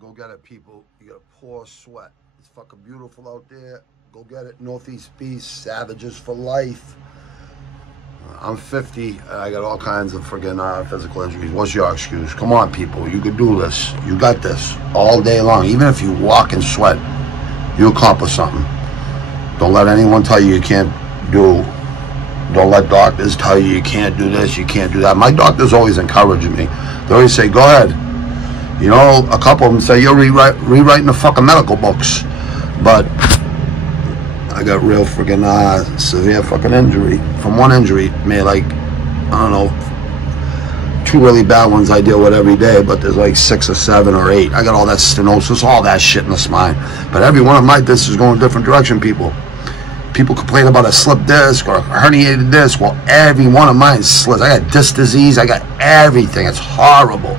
go get it, people. You gotta pour sweat. It's fucking beautiful out there. Go get it. Northeast Beasts, savages for life. I'm 50 and I got all kinds of friggin' physical injuries. What's your excuse? Come on, people. You can do this. You got this all day long. Even if you walk and sweat, you accomplish something. Don't let anyone tell you can't do. Don't let doctors tell you can't do this, you can't do that. My doctor's always encouraging me. They always say, go ahead. You know, a couple of them say, you're rewriting the fucking medical books. But I got real friggin' severe fucking injury. From one injury, made like, I don't know, 2 really bad ones I deal with every day, but there's like 6 or 7 or 8. I got all that stenosis, all that shit in the spine. But every one of my discs is going a different direction, people. People complain about a slip disc or a herniated disc. Well, every one of mine slips. I got disc disease. I got everything. It's horrible.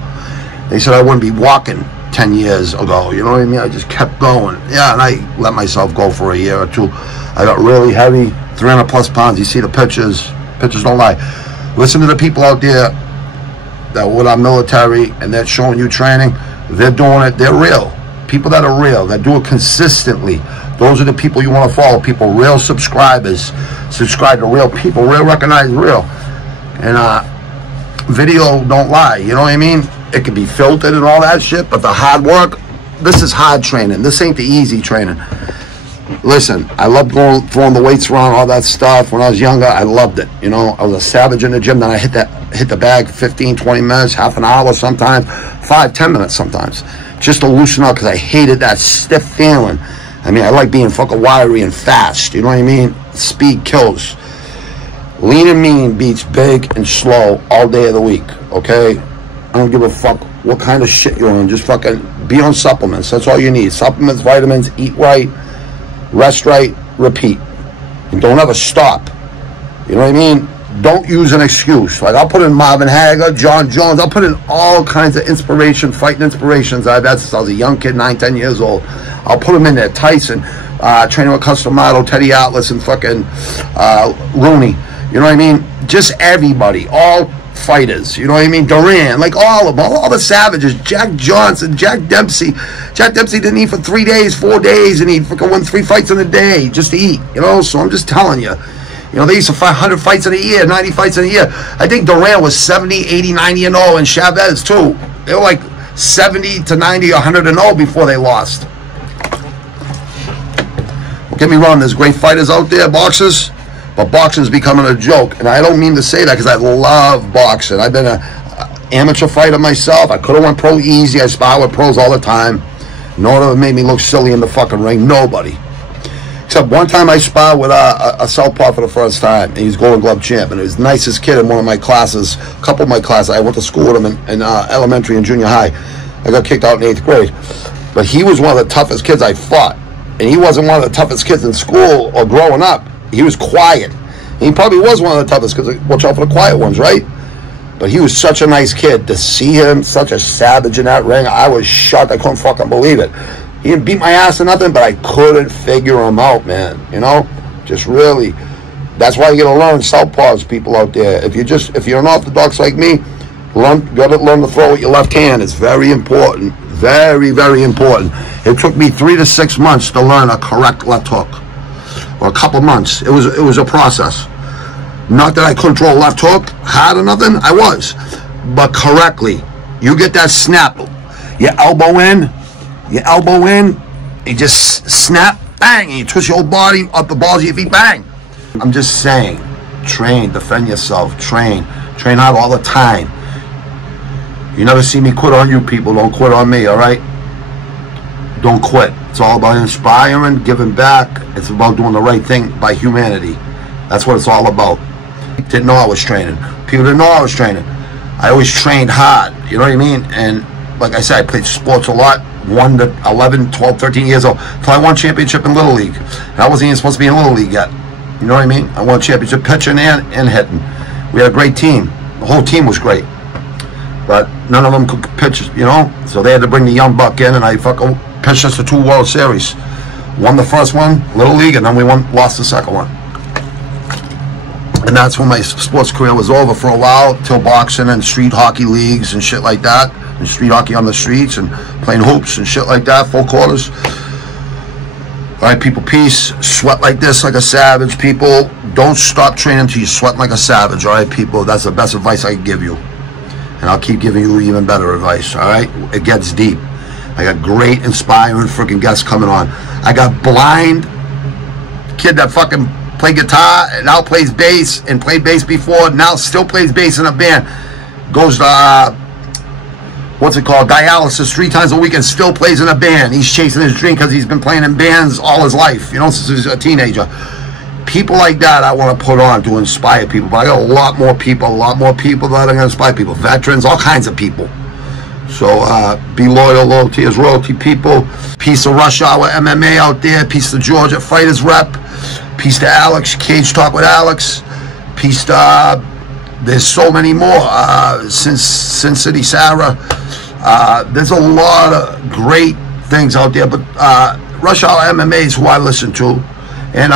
They said I wouldn't be walking 10 years ago. You know what I mean? I just kept going. Yeah, and I let myself go for a year or 2. I got really heavy, 300 plus pounds. You see the pictures. Pictures don't lie. Listen to the people out there that with our military and they're showing you training. They're doing it. They're real. People that are real, that do it consistently. Those are the people you want to follow. People, real subscribers. Subscribe to real people. Real, recognize real. And video don't lie. You know what I mean? It can be filtered and all that shit, but the hard work, this is hard training. This ain't the easy training. Listen, I loved throwing the weights around, all that stuff. When I was younger, I loved it. You know, I was a savage in the gym. Then I hit the bag 15, 20 minutes, half an hour sometimes, 5, 10 minutes sometimes, just to loosen up because I hated that stiff feeling. I mean, I like being fucking wiry and fast. You know what I mean? Speed kills. Lean and mean beats big and slow all day of the week, okay? I don't give a fuck what kind of shit you're on. Just fucking be on supplements. That's all you need. Supplements, vitamins, eat right, rest right, repeat. And don't ever stop. You know what I mean? Don't use an excuse. Like, I'll put in Marvin Hagler, John Jones. I'll put in all kinds of inspiration, fighting inspirations I've had since I was a young kid, 9, 10 years old. I'll put them in there. Tyson, training with Custom Model, Teddy Atlas, and fucking Rooney. You know what I mean? Just everybody. All fighters. You know what I mean? Duran. Like all of them. All the savages. Jack Johnson, Jack Dempsey. Jack Dempsey didn't eat for 3 days, 4 days, and he'd fucking win 3 fights in a day just to eat. You know? So I'm just telling you. You know, they used to fight 100 fights in a year, 90 fights in a year. I think Duran was 70, 80, 90 and 0, and Chavez too. They were like 70 to 90, 100 and 0 before they lost. Don't get me wrong, there's great fighters out there, boxers, but boxing's becoming a joke. And I don't mean to say that because I love boxing. I've been an amateur fighter myself. I could have went pro easy. I spar with pros all the time. No one ever made me look silly in the fucking ring. Nobody. Except one time I sparred with a southpaw for the first time, and he's Golden Glove champ, and he was the nicest kid in one of my classes, a couple of my classes. I went to school with him in elementary and junior high. I got kicked out in 8th grade. But he was one of the toughest kids I fought, and he wasn't one of the toughest kids in school or growing up. He was quiet. And he probably was one of the toughest, because watch out for the quiet ones, right? But he was such a nice kid. To see him, such a savage in that ring, I was shocked. I couldn't fucking believe it. He didn't beat my ass or nothing, but I couldn't figure him out, man. You know, just really. That's why you gotta learn southpaws, people out there. If you're an orthodox like me, gotta learn to throw with your left hand. It's very important, very, very important. It took me 3 to 6 months to learn a correct left hook, or a couple months. It was a process. Not that I couldn't throw a left hook hard or nothing. I was, but correctly. You get that snap, your elbow in. You elbow in, you just snap, bang, and you twist your whole body up the balls of your feet, bang. I'm just saying, train, defend yourself, train hard all the time. You never see me quit on you people, don't quit on me, all right? Don't quit. It's all about inspiring, giving back. It's about doing the right thing by humanity. That's what it's all about. Didn't know I was training. People didn't know I was training. I always trained hard, you know what I mean? And like I said, I played sports a lot. 1 to 11, 12, 13 years old, until I won championship in Little League. And I wasn't even supposed to be in Little League yet. You know what I mean? I won championship pitching and hitting. We had a great team. The whole team was great. But none of them could pitch, you know? So they had to bring the young buck in, and I fucking pitched us to 2 World Series. Won the first one, Little League, and then we lost the second one. And that's when my sports career was over for a while, till boxing and street hockey leagues and shit like that, and street hockey on the streets and playing hoops and shit like that, full quarters. All right, people, peace. Sweat like this, like a savage, people. Don't stop training until you sweat like a savage, all right, people? That's the best advice I can give you. And I'll keep giving you even better advice, all right? It gets deep. I got great, inspiring freaking guests coming on. I got blind kid that fucking played guitar and now plays bass and played bass before, now still plays bass in a band. Goes to, what's it called, dialysis 3 times a week and still plays in a band. He's chasing his dream because he's been playing in bands all his life, you know, since he was a teenager. People like that I want to put on to inspire people. But I got a lot more people that are going to inspire people. Veterans, all kinds of people. So be loyal. Loyalty is royalty, people. Peace to Rush Hour MMA out there. Peace to Georgia Fighters Rep. Peace to Alex, Cage Talk with Alex. Peace to, there's so many more. Sin City Sarah. There's a lot of great things out there. But Rush Hour MMA is who I listen to. And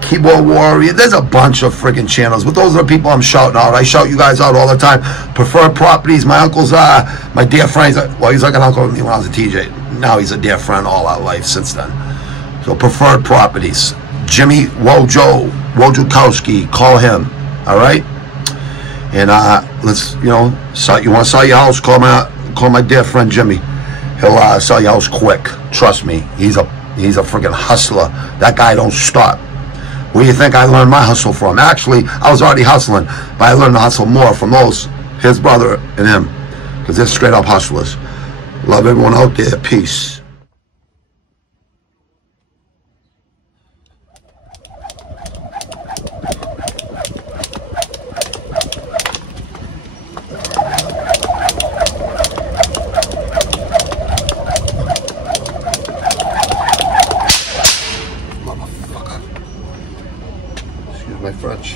Keyboard Warrior, there's a bunch of freaking channels, but those are the people I'm shouting out. I shout you guys out all the time. Preferred Properties, my uncle's my dear friend. Well, he's like an uncle to me when I was a TJ. Now he's a dear friend all our life since then. So Preferred Properties, Jimmy Wojciechowski, call him, all right? And let's, you know, you want to sell your house, call my dear friend Jimmy. He'll sell your house quick. Trust me, he's a freaking hustler. That guy don't stop. Where do you think I learned my hustle from? Actually, I was already hustling, but I learned to hustle more from his brother and him, because they're straight up hustlers. Love everyone out there. Peace. My French.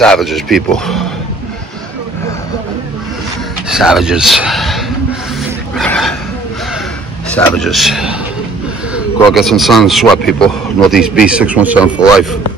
Savages, people. Savages. Savages. Go out, get some sun and sweat, people. NorthEastBeasts617 for life.